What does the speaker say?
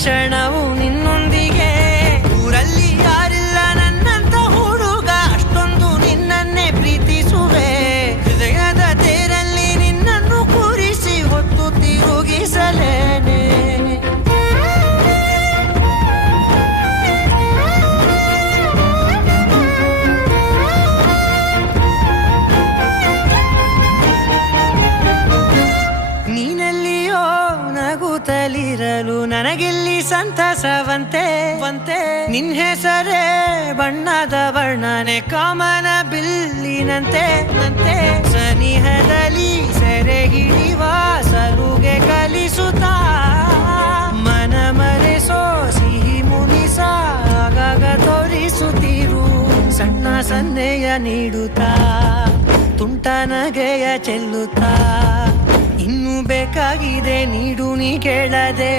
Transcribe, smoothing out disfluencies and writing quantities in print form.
ಕ್ಷಣವು ನಿನ್ನೊಂದಿಗೆ. ಊರಲ್ಲಿ ಯಾರಿಲ್ಲ ನನ್ನಂತ ಹುಡುಗ, ಅಷ್ಟೊಂದು ನಿನ್ನನ್ನೇ ಪ್ರೀತಿಸುವೆ. ಹೃದಯದ ತೇರಲ್ಲಿ ನಿನ್ನನ್ನು ಕೂರಿಸಿ ಹೊತ್ತು ತಿರುಗಿಸಲೇನೆ. ನೀನೆಲ್ಲಿಯೋ ನಗುತ್ತಲಿರಲು ನನಗಿಲ್ಲಿ ಸಂತಸವಂತೆ ನಿನ್ ಹೆಸರೇ ಬಣ್ಣದ ವರ್ಣನೆ ಕಾಮನ ಬಿಲ್ಲಿನಂತೆ ಸನಿಹದಲ್ಲಿ ಸೆರೆ ಹಿಡಿವ ಸಲುಗೆ ಕಲಿಸುತ್ತಾ ಮನ ಮರೆಸೋ ಸಿಹಿ ಮುನಿಸ ಆಗಾಗ ತೋರಿಸುತ್ತಿರು. ಸಣ್ಣ ಸನ್ನೆಯ ನೀಡುತ್ತಾ ತುಂಟ ನಗೆಯ ಚೆಲ್ಲುತ್ತಾ ಇನ್ನು ಬೇಕಾಗಿದೆ ನೀಡು ನೀ ಕೇಳದೆ.